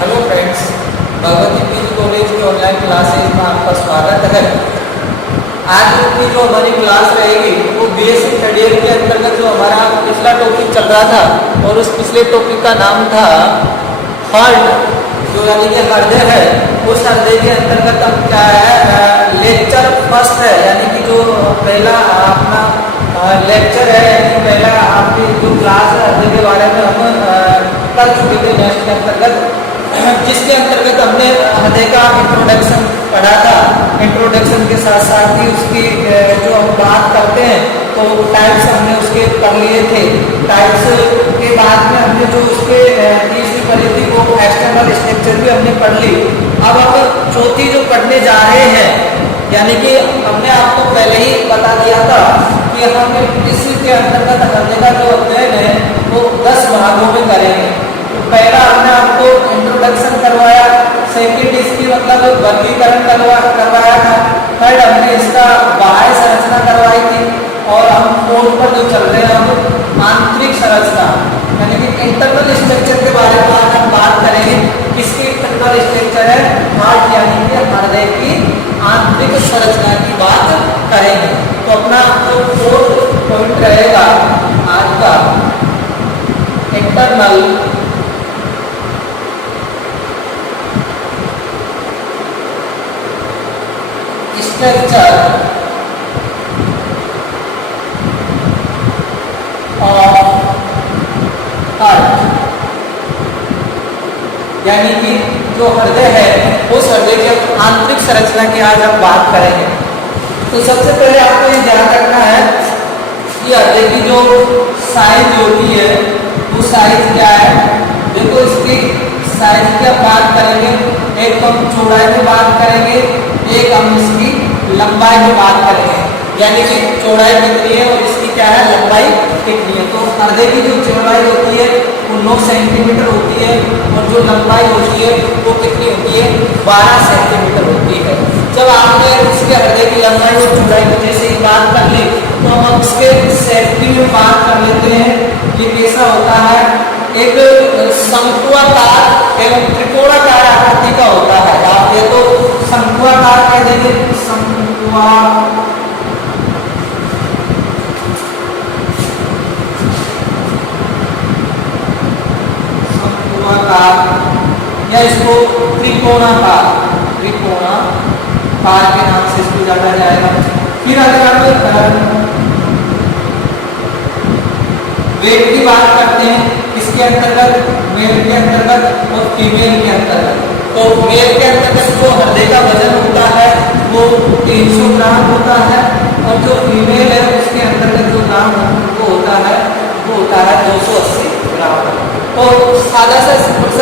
Hello friends, Bhagwati PG college की online classes में आपका स्वागत है। आज की जो हमारी क्लास रहेगी वो बीएससी थर्ड ईयर के अंतर्गत जो हमारा पिछला टॉपिक चल रहा था और उस पिछले टॉपिक का नाम था हार्ट, जो यानी कि हृदय है। उस हृदय के अंतर्गत हम क्या है लेक्चर फर्स्ट है, यानी कि जो पहला अपना लेक्चर है, यानी पहला आपकी जो क्लास है हृदय के बारे में हम कर चुके थे नेक्स्ट के अंतर्गत, जिसके अंतर्गत हमने हृदय का इंट्रोडक्शन पढ़ा था। इंट्रोडक्शन के साथ साथ ही उसकी जो हम बात करते हैं तो टाइप्स हमने उसके पढ़ लिए थे। टाइप्स के बाद में हमने जो उसके तीसरी पढ़ी थी वो एक्सटर्नल स्ट्रक्चर भी हमने पढ़ ली। अब हम चौथी जो पढ़ने जा रहे हैं, यानी कि हमने आपको पहले ही बता दिया था कि हम इसी के अंतर्गत हृदय का जो अध्ययन है वो 10 भागों में करेंगे। तो पहला हमने आपको इंट्रोडक्शन करवाया, सेकंड इसकी मतलब वर्गीकरण करवाया था, थर्ड हमने इसका बाह्य संरचना करवाई थी, और हम फोर्थ पर जो चल रहे हैं हम आंतरिक संरचना यानी कि इंटरनल स्ट्रक्चर के बारे में आज हम बात करेंगे। किसकी इंटरनल स्ट्रक्चर है? हार्ट, यानी कि हृदय की आंतरिक संरचना की बात करेंगे। तो अपना जो फोर्थ पॉइंट रहेगा आज का इंटरनल स्ट्रक्चर ऑफ हार्ट, यानी कि जो हृदय है उस हृदय की आंतरिक संरचना की आज हम बात करेंगे। तो सबसे पहले आपको ये ध्यान रखना है कि हृदय की जो साइज होती है वो साइज क्या है। देखो, इसकी साइज की हम बात करेंगे, एक हम चौड़ाई की बात करेंगे, एक हम इसकी लंबाई की बात करेंगे, यानी कि चौड़ाई कितनी है और इसकी क्या है लंबाई कितनी है। तो हृदय की जो चौड़ाई होती है वो 9 सेंटीमीटर होती है और जो लंबाई होती है वो कितनी होती है 12 सेंटीमीटर होती है। जब आपने इसके हृदय की लंबाई और चौड़ाई की जैसे ही बात कर ली तो हम इसके सेफ्टी में बात कर लेते हैं। ये कैसा होता है? एक शंकुआकार एवं त्रिकोणाकार आकृति का होता है। आप ये तो शंकुआकार कह देंगे, शंकुआकार या इसको त्रिकोणाकार के नाम से इसको जाना जाएगा। फिर अगर वेट की बात करते हैं इसके अंतर्गत, मेल के अंतर्गत और फीमेल के अंतर्गत। तो मेल के अंतर्गत जो हृदय का वजन होता है वो 300 ग्राम होता है और जो फीमेल है उसके अंतर्गत जो ग्राम वो होता है 280 ग्राम। तो सादा सा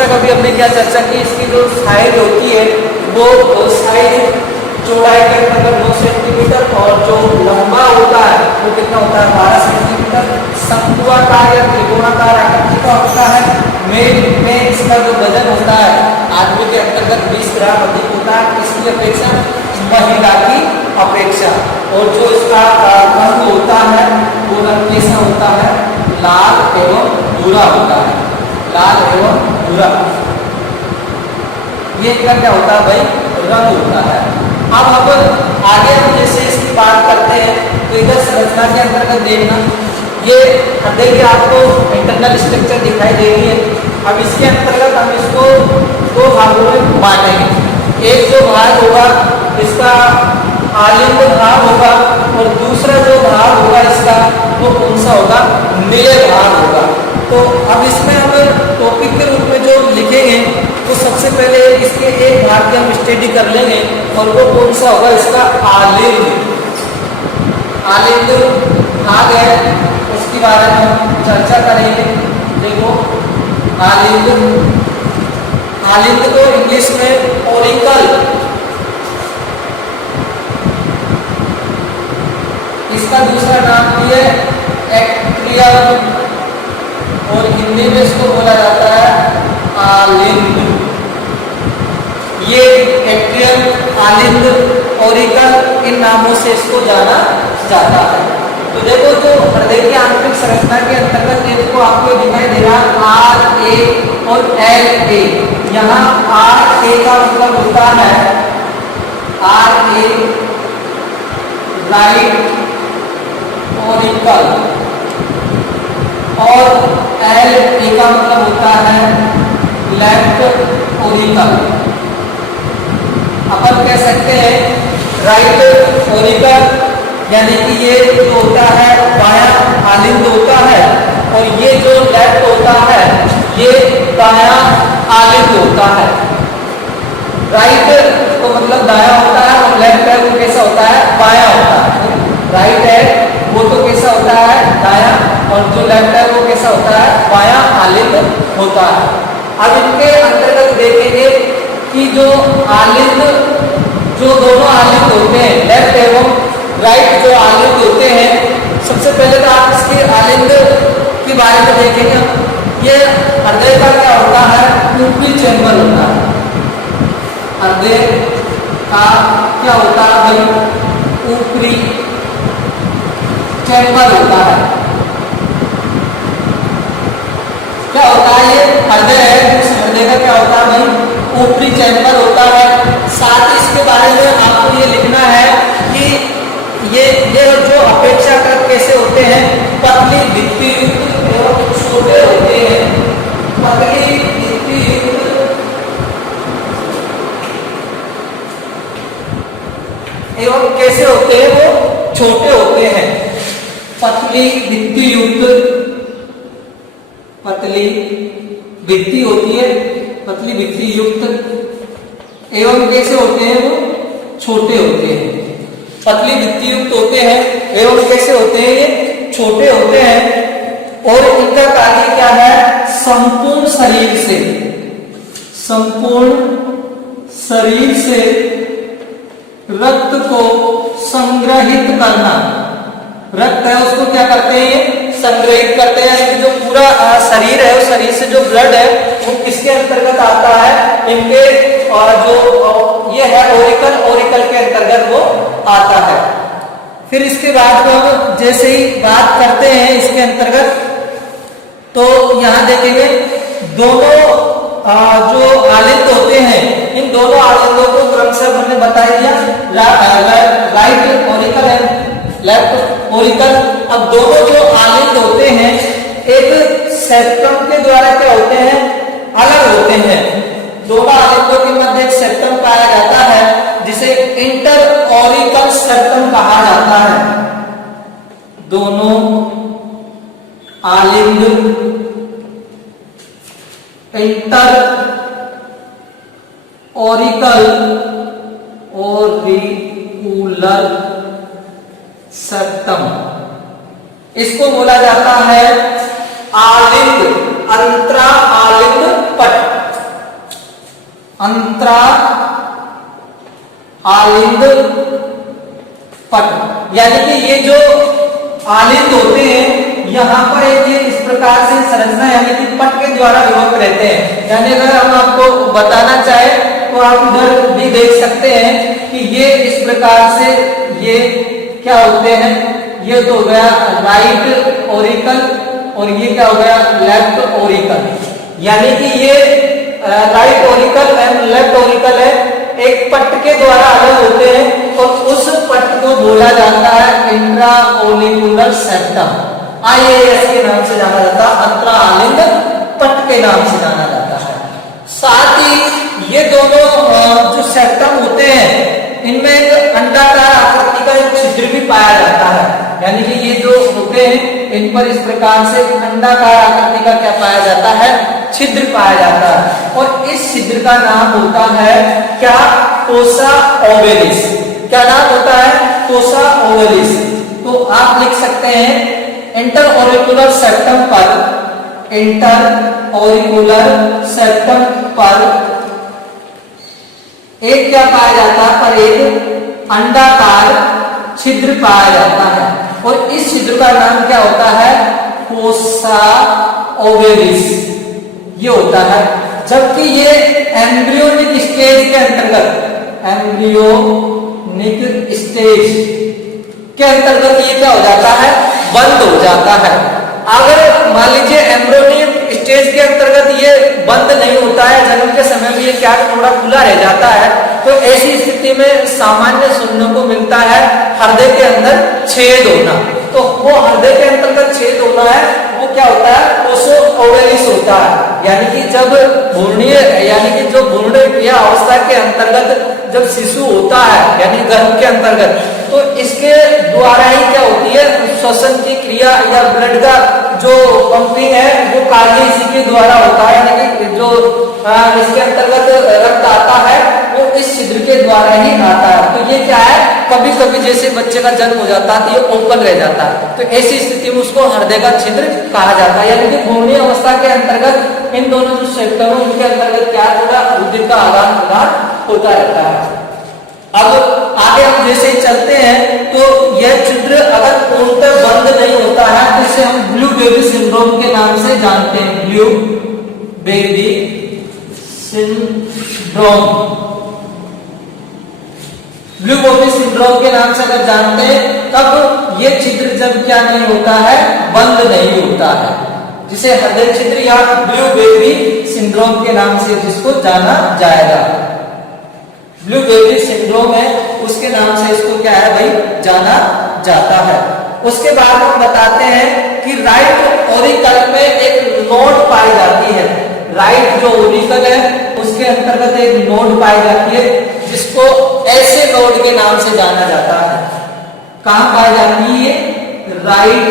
कभी हमने क्या चर्चा की, इसकी जो साइज होती है वो साइज चौड़ाई के अंतर्गत 9 सेंटीमीटर और जो लंबा होता है वो कितना होता है 12 सेंटीमीटर। शंकुआकार या त्रिकोणाकार आकृति का होता है। मेल में इसका जो वजन होता है आदमी के अंतर्गत 20 ग्राम अधिक होता है इसकी अपेक्षा, महिला की अपेक्षा। और जो इसका रंग होता है वो रंग कैसा होता है? लाल एवं भूरा होता है, लाल एवं भूरा। ये क्या होता है भाई? रंग होता है। अब आगे हम जैसे इसकी बात करते हैं तो इधर संरचना के अंतर्गत देखना, ये हृदय की आपको इंटरनल स्ट्रक्चर दिखाई दे रही है। अब इसके अंतर्गत हम इसको 2 भागों में बांटेंगे। एक जो भाग होगा इसका आलिंग भाग होगा और दूसरा जो भाग होगा इसका वो कौन सा होगा? मिले भाग होगा। तो अब इसमें हम टॉपिक के रूप में जो लिखेंगे तो सबसे पहले इसके एक भाग की हम स्टडी कर लेंगे और वो कौन सा होगा? इसका आलिंग भाग है, उसके बारे में हम चर्चा करेंगे। देखो, आलिंग को इंग्लिश में ऑरिकल, इसका दूसरा नाम भी है एक्ट्रियम और हिंदी में इसको बोला जाता है आलिंग। ये एक्ट्रियम, आलिंग, ऑरिकल इन नामों से इसको जाना जाता है। तो देखो, जो हृदय की आंतरिक संरचना के अंतर्गत इसको आपको दिखाई दे रहा है RA और LA, यहाँ आर ए का मतलब होता है आर ए राइट ऑरिकल और एल ए का मतलब होता है लेफ्ट ऑरिकल। अपन कह सकते हैं राइट ऑरिकल यानी कि ये जो होता है बायां आलिंद होता है और ये जो लेफ्ट होता है ये दायां आलिंद होता है। राइट तो मतलब दायां होता है और लेफ्ट है वो कैसा होता है बायां होता है। राइट है वो तो कैसा होता है दायां और जो लेफ्ट है वो कैसा होता है बायां आलिंद होता है। अब इनके अंतर्गत देखेंगे कि जो आलिंद जो दोनों आलिंद होते हैं लेफ्ट एवं राइट जो आलिंद होते हैं, सबसे पहले तो आप इसके आलिंद के बारे में देखेंगे। ये हृदय का क्या होता है ऊपरी चैम्बर होता है। हृदय का क्या होता है भाई ऊपरी चैम्बर होता है। क्या होता है ये हृदय है, उस हृदय का क्या होता है भाई ऊपरी चैम्बर होता है। साथ ही इसके बारे में आपको ये लिखना है कि ये जो अपेक्षाकृत कैसे होते हैं पतली भित्ति युक्त एवं छोटे होते हैं। पतली भित्ति युक्त एवं कैसे होते हैं वो छोटे होते हैं। पतली भित्ति युक्त पतली भित्ति होती है पतली भित्ति युक्त एवं कैसे होते हैं वो छोटे होते हैं। पतली भित्ति युक्त होते हैं एवं कैसे होते हैं ये छोटे होते हैं। और इनका कार्य क्या है संपूर्ण शरीर से रक्त को संग्रहित करना। रक्त है उसको क्या करते हैं संग्रहित करते हैं। यानी जो पूरा शरीर है उस शरीर से जो ब्लड है वो किसके अंतर्गत आता है इनके जो ये है ओरिकल के अंतर्गत वो आता है। फिर इसके बाद हम जैसे ही बात करते हैं इसके अंतर्गत तो यहाँ देखेंगे दोनों जो आलिंद होते हैं इन दोनों आलिंदों को क्रमशः हमने बता दिया right auricle and left auricle. अब दोनों जो आलिंद होते हैं एक सेप्टम के द्वारा क्या होते हैं अलग होते हैं। दोनों आलिंदों के मध्य एक सेप्टम पाया जाता है जिसे इंटर ऑरिकल सेप्टम कहा जाता है। दोनों आलिंद इंटर ऑरिकल सेप्टम इसको बोला जाता है आलिंद अंतरा आलिंद पट। अंतरा आलिंद पट यानी कि ये जो आलिंद होते हैं यहाँ पर ये इस प्रकार से संरचना यानी कि पट के द्वारा विभक्त रहते हैं। यानी अगर हम आपको बताना चाहे तो आप इधर भी देख सकते हैं कि ये इस प्रकार से ये क्या होते हैं। ये तो हो गया राइट ऑरिकल और ये क्या हो गया लेफ्ट ऑरिकल। यानी कि ये right auricle and left auricle है एक पट के द्वारा अलग होते हैं और उस पट को बोला जाता है इंट्रा ऑरिकुलर सेप्टम। IAS के नाम से जाना जाता है अंतरा आलिंद पट के नाम से जाना जाता है। साथ ही ये दोनों जो सेप्टम होते हैं इनमें एक अंडाकार आकृति का एक छिद्र भी पाया जाता है। यानी कि ये जो होते हैं इन पर इस प्रकार से अंडाकार आकृति का क्या पाया जाता है छिद्र पाया जाता है और इस छिद्र का नाम होता है क्या कोसा ओवेलिस। क्या नाम होता है कोसा ओवेलिस। तो आप लिख सकते हैं इंटर ऑरिकुलर सेप्टम पर एक क्या पाया जाता है पर एक अंडाकार छिद्र पाया जाता है और इस छिद्र का नाम क्या होता है कोसा ओवेलिस ये होता है। जबकि ये एम्ब्रियोनिक स्टेज के अंतर्गत एम्ब्रियोनिक स्टेज के अंतर्गत ये क्या हो जाता है बंद हो जाता है। अगर मान लीजिए एम्ब्रियोनिक स्टेज के अंतर्गत ये बंद नहीं होता है, जन्म के समय में ये क्या थोड़ा खुला रह जाता है। तो ऐसी स्थिति में सामान्य सुनने को मिलता है हृदय के अंदर छेद होना। तो वो हृदय के अंतर्गत छेद होना है, वो क्या होता है, ओसो ओवेलिस होता है। यानी कि जब भ्रूणीय यानी कि जो भ्रूण क्रिया अवस्था के अंतर्गत जब शिशु होता है यानी गर्भ के अंतर्गत, तो इसके द्वारा ही क्या होती है, श्वसन की क्रिया या ब्लड का जो पंपिंग है वो कार्य इसी के द्वारा होता है। यानी कि जो इसके अंतर्गत रक्त आता है वो इस छिद्र के द्वारा ही आता है। तो ये क्या है, कभी कभी जैसे बच्चे का जन्म हो जाता है तो ये ओपन रह जाता है, तो ऐसी स्थिति में उसको हृदय का छिद्र कहा जाता है। यानी कि भ्रूणीय अवस्था के अंतर्गत इन दोनों जो सेक्टर है उनके अंतर्गत क्या थोड़ा रुधिर का आदान प्रदान होता रहता है। अब आगे हम जैसे ही चलते हैं तो यह छिद्र अगर पूर्णतः बंद नहीं होता है तो इसे हम ब्लू बेबी सिंड्रोम के नाम से जानते हैं। Blue baby syndrome, blue baby syndrome के नाम से अगर जानते हैं तब ये छिद्र जब क्या नहीं होता है, बंद नहीं होता है, जिसे हृदय छिद्र या ब्लू बेबी सिंड्रोम के नाम से जिसको जाना जाएगा। ब्लू बेबी सिंड्रोम है उसके नाम से इसको क्या है भाई, जाना जाता है। उसके बाद हम बताते हैं कि राइट ओरिकल में एक नोड पाई जाती है। राइट जो ओरिकल है उसके अंतर्गत एक नोड पाई जाती है जिसको ऐसे नोड के नाम से जाना जाता है। कहां पाई जाती है, राइट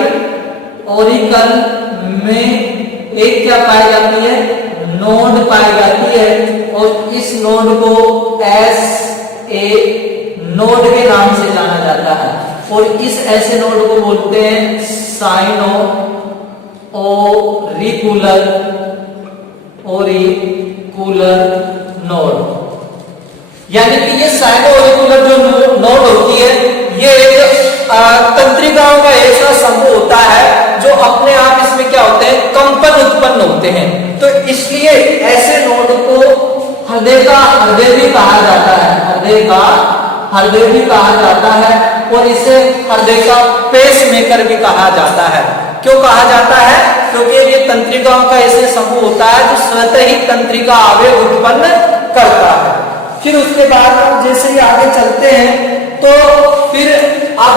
ओरिकल में एक क्या पाई जाती है, नोड पाई जाती है और इस नोड को एस ए नोड के नाम से जाना जाता है। और इस ऐसे नोड को बोलते हैं साइनो ओरिकुलर नोड। यानी कि ये साइनो ओरिकुलर जो नोड होती है ये एक तंत्रिकाओं का ऐसा समूह होता है जो अपने आप इसमें क्या होते हैं, कंपन उत्पन्न होते हैं। तो इसलिए ऐसे नोड को हृदय का हृदय भी कहा जाता है, हृदय का हृदय भी कहा जाता है और इसे हृदय का पेस मेकर भी कहा जाता है। क्यों कहा जाता है, क्योंकि ये तंत्रिकाओं का ऐसे समूह होता है जो स्वतः ही तंत्रिका आवेग उत्पन्न करता है। फिर उसके बाद हम जैसे ही आगे चलते हैं तो फिर अब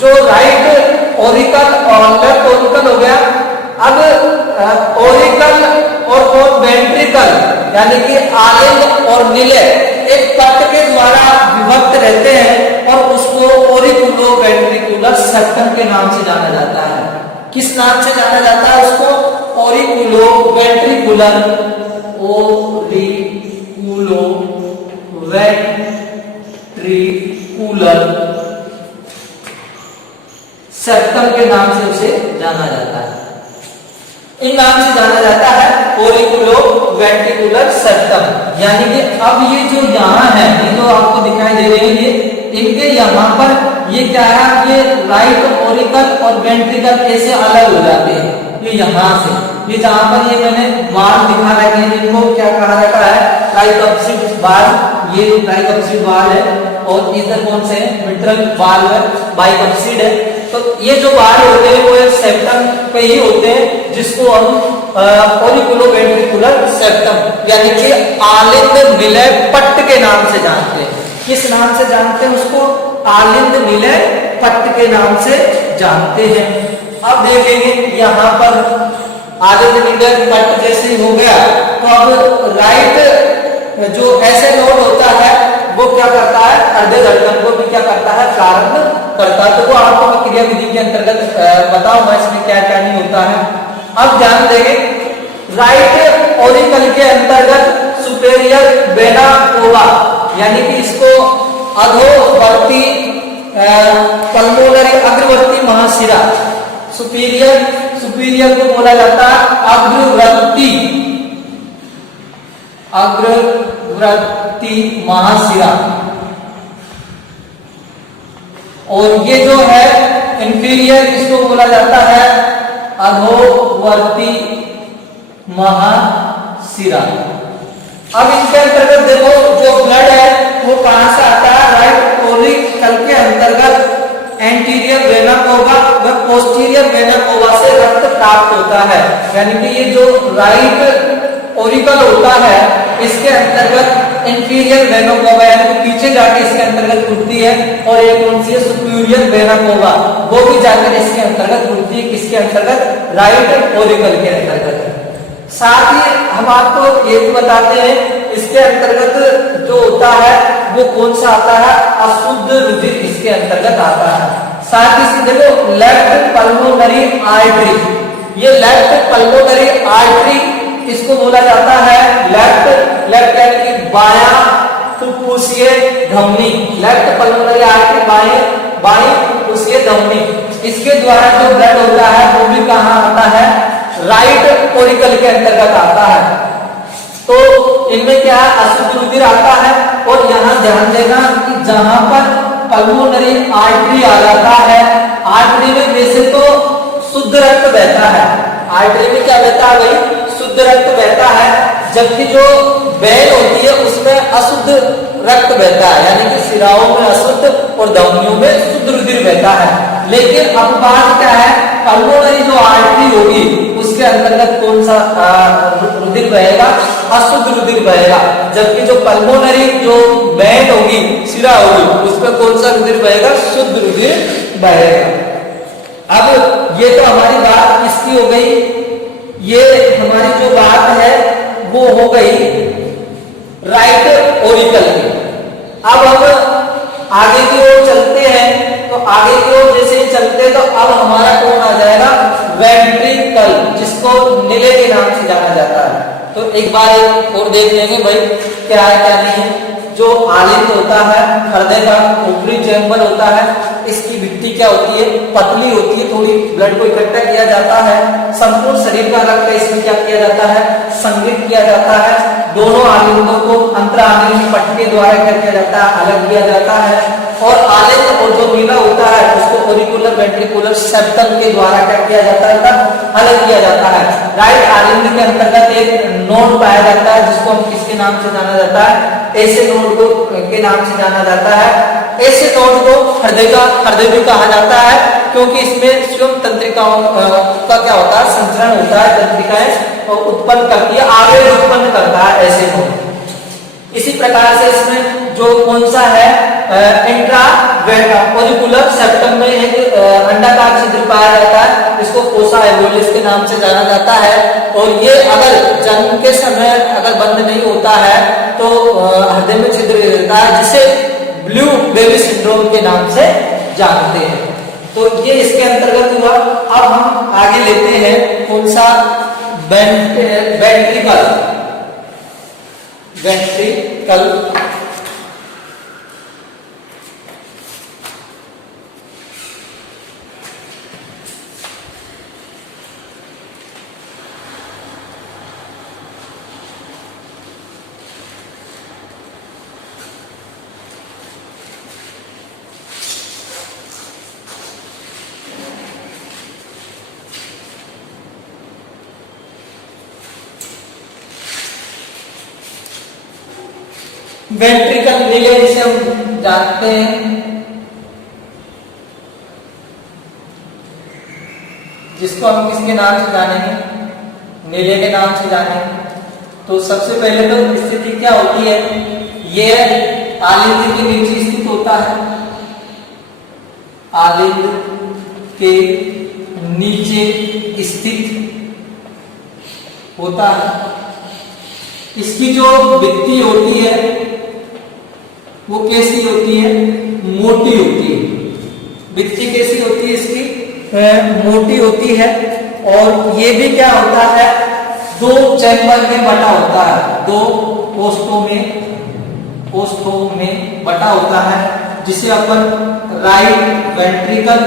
जो राइट ओरिकल और लेफ्ट ओरिकल हो गया, अब ओरिकल और वेंट्रिकल यानी कि आलिंग और निलय एक पट्ट के द्वारा विभक्त रहते हैं और उसको ओरिकुलो वेंट्रिकुलर सेप्टम के नाम से जाना जाता है। किस नाम से जाना जाता है उसको, ओरिकुलो वेंट्रिकुलर, ओरिकुलो वेंट्रिकुलर सेप्टम के नाम से उसे जाना जाता है। इन नाम से जाना जाता है ओरिकुलो वेंट्रिकुलर सेप्टम। यानी कि अब ये जो यहाँ है, ये जो आपको दिखाई दे रहे हैं, ये इनके यहाँ पर ये क्या है, ये राइट ओरिकल और वेंट्रिकल ऐसे अलग हो जाते हैं। ये यहाँ से ये जहाँ पर ये मैंने बाल दिखा रखे हैं इनको क्या कहा जाता है, ट्राइकॉप्सिड बाल। ये ट्राइकॉप्सिड बाल है और इधर कौन से है, मिट्रल बाल है, बाइकॉप्सिड है। तो ये जो बाल होते हैं वो एक सेप्टम पे ही होते हैं जिसको हम ओरिकुलो वेंट्रिकुलर सेप्टम यानी कि आलिंद निलय पट्ट के नाम से जानते हैं। किस नाम से जानते हैं उसको, आलिंद निलय पट्ट के नाम से जानते हैं। अब देखेंगे यहाँ पर आलिंद निलय पट्ट जैसे ही हो गया तो अब राइट जो ऐसे नोड होता है वो क्या करता है, हृदय धड़कन को भी क्या करता है, प्रारंभ करता है। तो वो आपको मैं क्रिया विधि के अंतर्गत बताऊंगा इसमें क्या क्या नहीं होता है। अब ध्यान देंगे, राइट ओरिकल के अंतर्गत सुपेरियर वेना कोवा यानी कि इसको अधोवर्ती पल्मोनरी अग्रवर्ती महाशिरा, सुपीरियर को बोला जाता है अग्रवर्ती महाशिरा। और ये जो है इंफीरियर, इसको बोला जाता है अधोवर्ती महाशिरा। अब इनके अंतर्गत देखो जो ब्लड है वो कहां से आता है, राइट ओरिकल के अंतर्गत एंटीरियर वेना कोवा व पोस्टीरियर वेना कोवा से रक्त प्राप्त होता है। यानी कि ये जो राइट ओरिकल होता है इसके अंतर्गत इंफीरियर वेना कोवा यानी कि पीछे जाके इसके अंतर्गत घुटती है, और एक कौन सी है सुपीरियर वेना कोवा, वो भी जाकर इसके अंतर्गत घुटती है, किसके अंतर्गत, राइट ओरिकल के अंतर्गत। साथ ही हम आपको ये भी बताते हैं इसके अंतर्गत जो होता है वो कौन सा आता है, अशुद्ध रुधिर इसके अंतर्गत आता है। साथ ही देखो लेफ्ट पल्मोनरी आर्टरी, ये लेफ्ट पल्मोनरी आर्टरी किसको बोला जाता है, लेफ्ट यानी कि बायां फुफ्फुसीय धमनी, लेफ्ट पल्मोनरी आर्टरी बाएं फुफ्फुसीय धमनी, इसके द्वारा जो ब्लड होता है वो भी कहाँ आता है, राइट ओरिकल के अंतर्गत आता है। तो इनमें क्या है, अशुद्ध रुधिर आता है, और यहाँ ध्यान देना कि जहां पर पल्मोनरी आर्टरी आ जाता है, आर्टरी में वैसे तो शुद्ध रक्त बहता है, आर्टरी में क्या बहता है भाई, शुद्ध रक्त बहता है, जबकि जो वेन होती है उसमें अशुद्ध रक्त बहता है, यानी कि सिराओं में अशुद्ध और धमनियों में शुद्ध रुधिर बहता है। लेकिन अब बात क्या है, पल्मोनरी जो आर्टरी होगी उसके अंतर्गत कौन सा रुधिर बहेगा, अशुद्ध रुधिर बहेगा, जबकि जो पल्मोनरी जो वेन होगी, सिरा होगी, उसमें कौन सा रुधिर बहेगा, शुद्ध रुधिर बहेगा। अब ये तो हमारी बात इसकी हो गई, ये हमारी जो बात है वो हो गई राइट ओरिकल की। अब हम आगे की ओर चलते हैं, तो आगे की ओर जैसे ही चलते हैं तो अब हमारा कौन आ जाएगा, वेंट्रिकल, जिसको नीले के नाम से जाना जाता है। तो एक बार और देख लेंगे भाई क्या है क्या नहीं है। जो आलिंद होता है हृदय का ऊपरी चैम्बर होता है, इसकी भित्ति क्या होती है, पतली होती है, थोड़ी ब्लड को इकट्ठा किया जाता है, संपूर्ण शरीर का रक्त इसमें क्या किया जाता है, संग्रहित किया जाता है। दोनों आलिंदों को अंतरालिंदी पट्टी के द्वारा क्या किया जाता है, अलग किया जाता है, और आलिंद और जो नीला होता है उसको ऑरिकुलर वेंट्रिकुलर सेप्टम के द्वारा क्या किया जाता है, अलग किया जाता है। राइट आलिंद के अंतर्गत एक नोड पाया जाता है जिसको हम किसके नाम से जाना जाता है, ऐसे नोड को के नाम से जाना जाता है। ऐसे नोड को हृदय भी कहा जाता है, क्योंकि इसमें स्वयं तंत्रिकाओं का क्या होता है, संचरण होता है, तंत्रिकाएं उत्पन्न करती है, आवेग उत्पन्न करता है ऐसे नोड। इसी प्रकार से इसमें जो कौन सा है, इंट्राऑरिकुलर सेप्टम में एक अंडाकार छिद्र पाया जाता है, इसको फोसा एल्वेओलिस के नाम से जाना जाता है। और ये अगर जन्म के समय अगर बंद नहीं होता है तो हृदय में छिद्र रहता है, जिसे ब्लू बेबी सिंड्रोम के नाम से जानते हैं। तो ये इसके अंतर्गत हुआ। अब हम आगे लेते हैं कौन सा, वेंट्रिकल। वेंट्रिकल नीले जिसे हम जानते हैं, जिसको हम किसके नाम से जानेंगे, नीले के नाम से जानेंगे। तो सबसे पहले तो स्थिति क्या होती है, ये आलिंद के नीचे स्थित होता है, आलिंद के नीचे स्थित होता है। इसकी जो भित्ति होती है वो कैसी होती है, मोटी होती है। भित्ति कैसी होती है इसकी, मोटी होती है। और ये भी क्या होता है, दो चैम्बर में बटा होता है, दो कोष्ठों में बटा होता है, जिसे अपन राइट वेंट्रिकल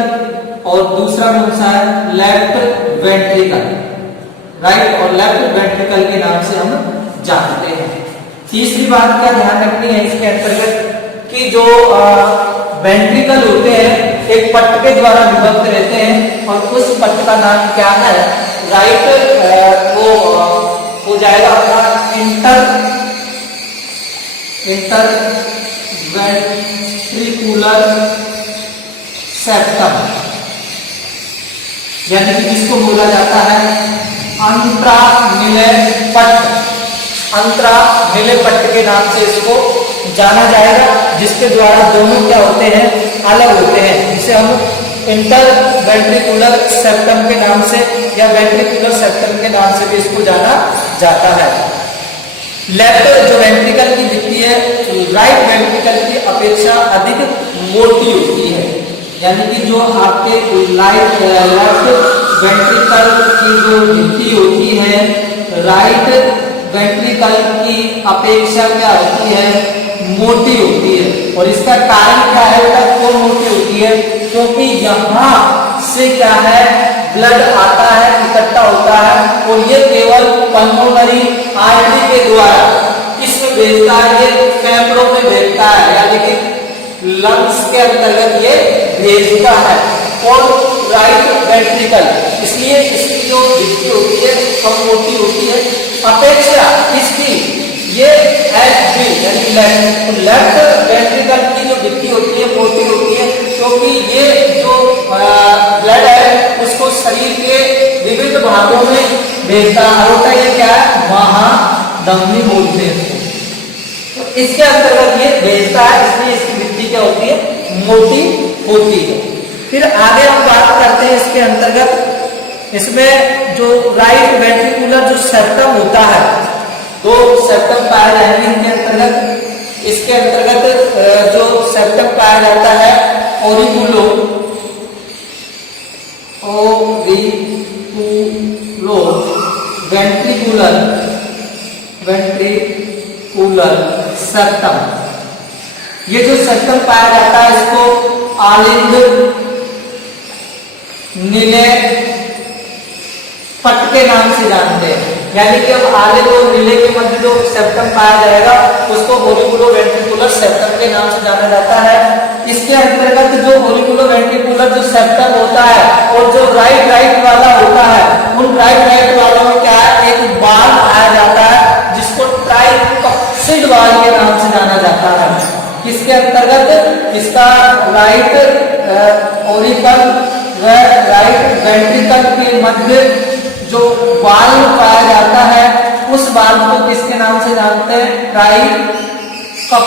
और दूसरा कौन सा है, लेफ्ट वेंट्रिकल, राइट और लेफ्ट वेंट्रिकल के नाम से हम जानते हैं। तीसरी बात का ध्यान रखनी है इसके अंतर्गत कि जो वेंट्रिकल होते हैं एक पट्ट के द्वारा विभक्त रहते हैं, और उस पट्ट का नाम क्या है, राइट वो हो जाएगा अपना इंटर वेंट्रिकुलर सेप्टम, यानी कि जिसको बोला जाता है अंतरानिलय पट्ट, अंतरानिलय पट्ट के नाम से इसको जाना जाएगा, जिसके द्वारा दोनों क्या होते हैं, अलग होते हैं, जिसे हम इंटरवेंट्रिकुलर सेप्टम के नाम से या वेंट्रिकुलर सेप्टम के नाम से भी इसको जाना जाता है। लेफ्ट जो वेंट्रिकल की भित्ति है राइट वेंट्रिकल की अपेक्षा अधिक मोटी होती है, यानी कि जो आपके लेफ्ट वेंट्रिकल की जो भित्ति होती है राइट वेंट्रिकल की अपेक्षा क्या होती है, मोटी होती है। और इसका कारण क्या है बेटा, क्यों मोटी होती है, क्योंकि यहाँ से क्या है, ब्लड आता है, इकट्ठा होता है, और ये केवल पल्मोनरी आर्टरी के द्वारा किसमें भेजता है, ये फेफड़ों में भेजता है, यानी कि लंग्स के अंतर्गत ये भेजता है। और राइट वेंट्रिकल, इसलिए इसकी जो भित्ति होती है कम मोटी होती है अपेक्षा इसकी ये एच बी यानी लेफ्ट वेंट्रिकल की जो भित्ति होती है मोटी होती है, क्योंकि ये जो ब्लड है उसको शरीर के विविध भागों में भेजता होता है। ये क्या है, महाधमनी बोलते हैं इसको, तो इसके अंतर्गत ये भेजता है, इसलिए इसकी भित्ति क्या होती है, मोटी होती है। फिर आगे हम बात करते हैं इसके अंतर्गत, इसमें जो राइट वेंट्रिकुलर जो सेप्टम होता है, तो सेप्टम पाया जाएंगे इनके अंतर्गत। इसके अंतर्गत जो सेप्टम पाया जाता है ओरिकुलो वेंट्रिकुलर सेप्टम, ये जो सेप्टम पाया जाता है इसको आलिंग निलय पट्ट के नाम से जानते हैं, यानी कि अब आलिंग और निलय के मध्य जो सेप्टम पाया जाएगा उसको ओरिकुलो वेंट्रिकुलर सेप्टम के नाम से जाना जाता है। इसके अंतर्गत जो ओरिकुलो वेंट्रिकुलर जो सेप्टम होता है और जो राइट वाला होता है, उन राइट वालों में क्या है, एक बाल पाया जाता है जिसको ट्राइकॉप्सिड बाल के नाम से जाना जाता है। इसके अंतर्गत इसका राइट ओरिकल व राइट वेंट्रिकल के मध्य जो बाल पाया जाता है उस बाल को किसके नाम से जानते हैं, ट्राइकॉप्सिड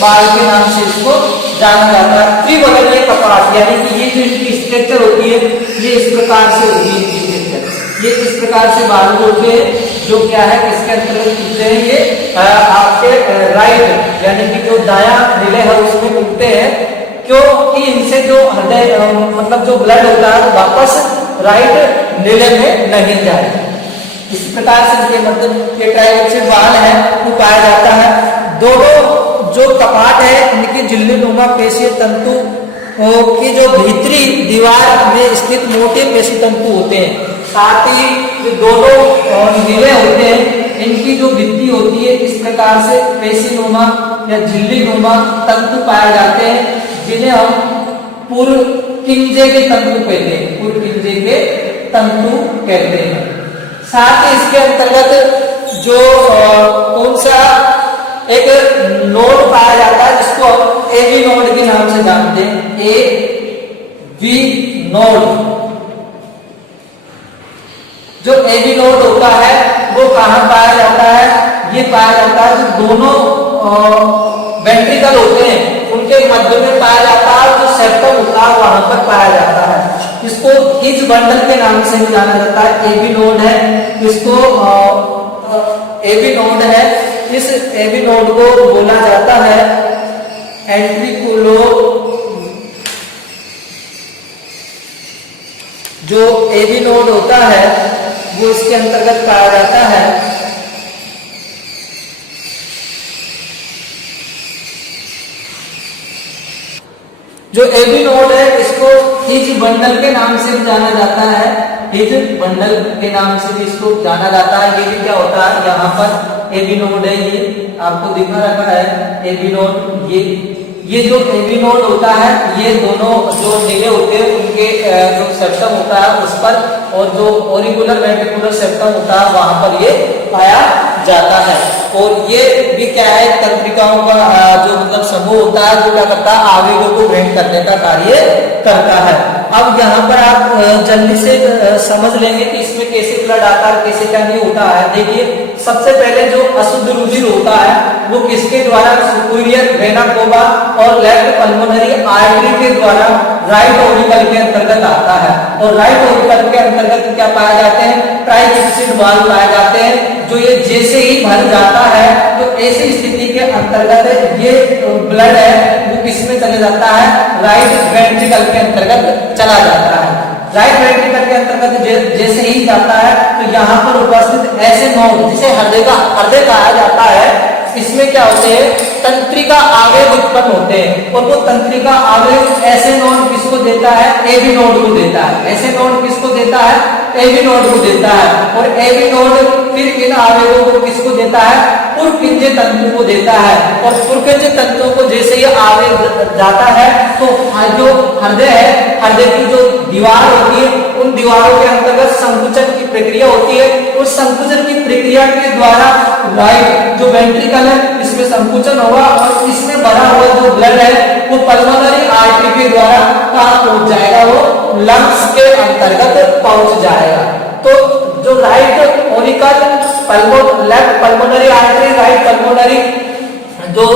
बाल के नाम से इसको जाना जाता है। त्रिबगलीय कपाट, यानी कि ये जो इनकी स्ट्रक्चर होती है ये इस प्रकार से होती है, इनकी स्ट्रक्चर ये इस प्रकार से बाल होते हैं, जो क्या है किसके अंतर्गत टूटते हैं, ये आपके राइट यानी कि जो दायां निलय है उसमें टूटते हैं, क्योंकि इनसे जो हृदय मतलब जो ब्लड होता है वापस राइट निलय में नहीं जाए। इस प्रकार से इनके मतलब ये ट्राइकॉप्सिड बाल है वो पाया जाता है। दोनों जो कपाट है इनकी झिल्लीनुमा पेशीय तंतु की जो भीतरी दीवार में स्थित मोटे पेशी तंतु होते हैं, साथ ही जो दोनों निलय होते हैं इनकी जो भित्ति होती है इस प्रकार से पेशीनुमा या झिल्लीनुमा तंतु पाए जाते हैं, जिन्हें हम पूर्व किंजे के तंतु कहते हैं, पूर्व किंजे के तंतु कहते हैं। साथ ही इसके अंतर्गत जो कौन सा एक नोड पाया जाता है जिसको हम एवी नोड के नाम से जानते हैं, एवी नोड। जो एवी नोड होता है वो कहाँ पाया जाता है, ये पाया जाता है जो दोनों वेंट्रिकल होते हैं उनके मध्य में पाया जाता है, जो सेप्टम होता है वहां पर पाया जाता है। इसको हिज बंडल के नाम से भी जाना जाता है, एवी नोड है, इसको एवी नोड है, इस एवी नोड को बोला जाता है एंट्रिकुलो, जो एवी नोड होता है वो इसके अंतर्गत पाया जाता है। जो एवी नोड है इसको हिज बंडल के नाम से भी जाना जाता है, हिज बंडल के नाम से भी इसको जाना जाता है। ये भी क्या होता है, यहाँ पर एवी नोड है, ये आपको दिखा रखा है एवी नोड, ये ये जो एबी नोड होता है, ये दोनों जो नीले होते हैं उनके जो सेप्टम होता है उस पर, और जो ऑरिकुलर वेंट्रिकुलर सेप्टम होता है वहां पर ये पाया जाता है। और ये भी क्या है, तंत्रिकाओं का जो मतलब समूह होता है जो क्या करता है, आवेगों को ग्रहण करने का कार्य करता है। अब यहाँ पर आप जल्दी से समझ लेंगे कि इसमें कैसे ब्लड आता है, कैसे क्या नहीं होता है। देखिए, सबसे पहले जो अशुद्ध रुधिर होता है वो किसके द्वारा, सुपीरियर वेना कोवा और लेफ्ट पल्मोनरी आर्टरी के द्वारा राइट ऑरिकल के अंतर्गत आता है। और राइट ऑरिकल के अंतर्गत क्या पाए जाते हैं, ट्राइकिप्सिड वाल्व पाए जाते हैं, जो ये जैसे ही भर जाता है तो ऐसी स्थिति के अंतर्गत ये ब्लड है वो किसमें चले जाता है, राइट वेंट्रिकल के अंतर्गत चला जाता है। राइट वेंट्रिकल के अंतर्गत जैसे ही जाता है तो यहाँ पर उपस्थित ऐसे नोड जिसे हृदय कहा जाता है, इसमें क्या होते हैं, तंत्रिका आवेग उत्पन्न होते हैं। और वो तंत्रिका आवेग ऐसे नोड किसको देता है, एबी नोड को देता है। ऐसे नोड किसको देता है, एबी नोड को देता है। और एबी नोड फिर इन आवेगों को किसको देता है, पुरकिंजे तंतु को देता है। और पुरकिंजे तंतु को जैसे ही आवेग जाता है तो जो हृदय है, हृदय की जो दीवार होती है उन दीवारों के अंतर्गत संकुचन की प्रक्रिया होती है। उस संकुचन की प्रक्रिया के द्वारा राइट जो वेंट्रिकल है इसमें संकुचन होगा और इसमें भरा हुआ जो ब्लड है वो पल्मोनरी आर्टरी के द्वारा कहाँ पहुंच जाएगा, वो लंग्स के अंतर्गत पहुंच जाएगा। तो जो right auricle, left pulmonary artery, right pulmonary जो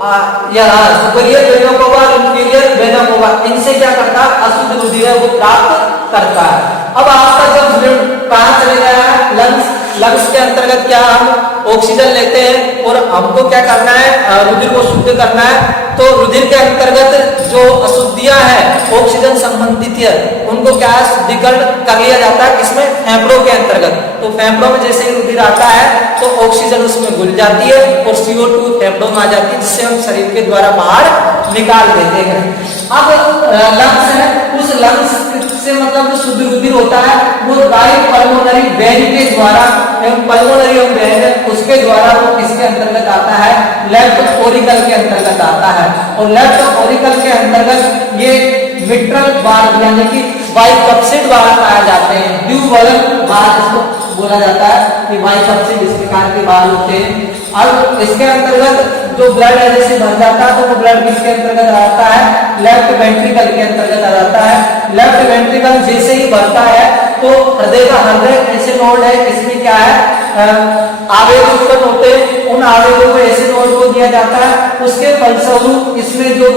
superior vena cava, inferior vena cava, इनसे क्या करता है, अशुद्ध रुधिर वो प्राप्त करता है। अब आपका जब ब्लड कहाँ चले गया है, लंग्स, लंग्स के अंतर्गत क्या हम ऑक्सीजन लेते हैं और हमको क्या करना है, रुधिर को शुद्ध करना है। तो रुधिर के अंतर्गत जो अशुद्धियां हैं ऑक्सीजन संबंधित है उनको क्या शुद्धिकरण कर लिया जाता है, किसमें, फेफड़ों के अंतर्गत। तो फेफड़ों में जैसे ही रुधिर आता है तो ऑक्सीजन उसमें घुल जाती है और CO2 फेफड़ों में आ जाती है, जिससे हम शरीर के द्वारा बाहर निकाल देते हैं। अब लंग्स है, उस लंग्स से मतलब जो शुद्ध रुधिर होता है वो राइट पल्मोनरी वेन के द्वारा, पल्मोनरी वेन उसके द्वारा वो किसके अंतर्गत आता है, लेफ्ट ऑरिकल के अंतर्गत आता है। और लेफ्ट ऑरिकल के अंतर्गत ये मिट्रल वाल्व यानी कि बाइकप्सिड वाल्व पाए जाते हैं। ड्यूवल वाल्व इसको बोला जाता है कि बाइकप्सिड इस प्रकार के वाल्व होते हैं। अब इसके अंतर्गत जो ब्लड है जैसे भर जाता है तो वो ब्लड किसके अंतर्गत आता है, लेफ्ट वेंट्रिकल के अंतर्गत आ जाता है। लेफ्ट वेंट्रिकल जैसे ही भरता है तो हृदय का, हृदय ऐसे नोड है, इसमें क्या है, आवेग उत्पन्न होते हैं। उन आवेगों को ऐसे नोड को दिया जाता है, उसके फलस्वरूप इसमें जो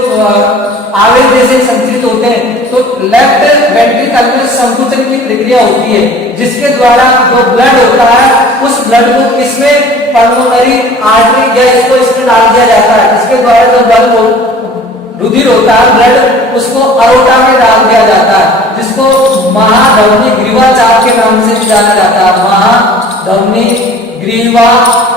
आवेग जैसे संचित होते हैं तो लेफ्ट वेंट्रिकल में संकुचन की प्रक्रिया होती है, जिसके द्वारा जो ब्लड होता है उस ब्लड को किसमें, पल्मोनरी आर्टरी या इसको इसमें डाल दिया जाता है। इसके द्वारा जो ब्लड रुधिर होता है, ब्लड उसको अरोटा में डाल दिया जाता है, जिसको महाधमनी ग्रीवा चाप के नाम से जाना जाता है। महाधमनी ग्रीवा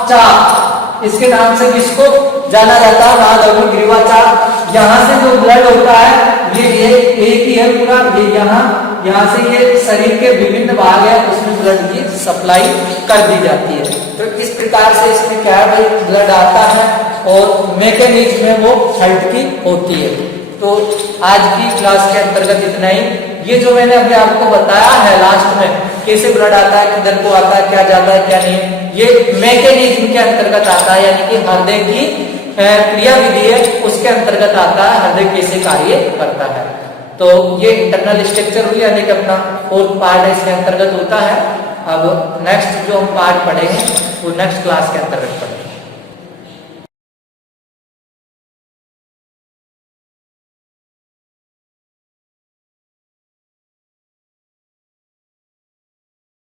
चाप, इसके नाम से किसको जाना जाता है, महाधमनी ग्रीवा चाप। यहाँ से जो ब्लड होता है ये एक ही है पूरा, ये यहाँ से ये शरीर के विभिन्न भाग है उसमें ब्लड की सप्लाई कर दी जाती है। तो इस प्रकार से इसमें क्या है भाई, ब्लड आता है और मैकेनिज्म में वो हर्ट की होती है। तो आज की क्लास के अंतर्गत इतना ही। ये जो मैंने अभी आपको बताया है लास्ट में कैसे ब्लड आता है, किधर को आता है, क्या जाता है क्या नहीं, ये मैकेनिज्म के अंतर्गत आता है, यानी कि हृदय की क्रिया विधि है उसके अंतर्गत आता है, हृदय कैसे कार्य करता है। तो ये इंटरनल स्ट्रक्चर हुई, यानी कि अपना 4th पार्ट इसके अंतर्गत होता है। अब नेक्स्ट जो हम पार्ट पढ़ेंगे वो नेक्स्ट क्लास के अंतर्गत पढ़ेंगे।